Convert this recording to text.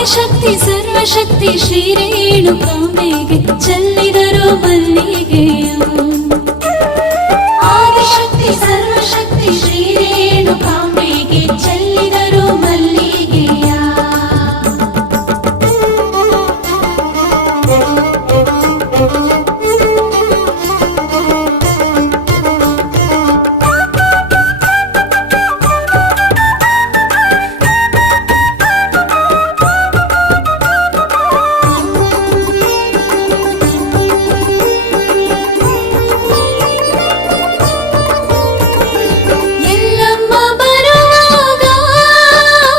ಆದಿಶಕ್ತಿ ಸರ್ವಶಕ್ತಿ ಶ್ರೀರೇಣು ರೇಣುಕಾಂಬೆಗೆ ಚೆಲ್ಲಿದರು ಮಲ್ಲಿಗೆಯ. ಆದಿಶಕ್ತಿ ಸರ್ವಶಕ್ತಿ ಶ್ರೀ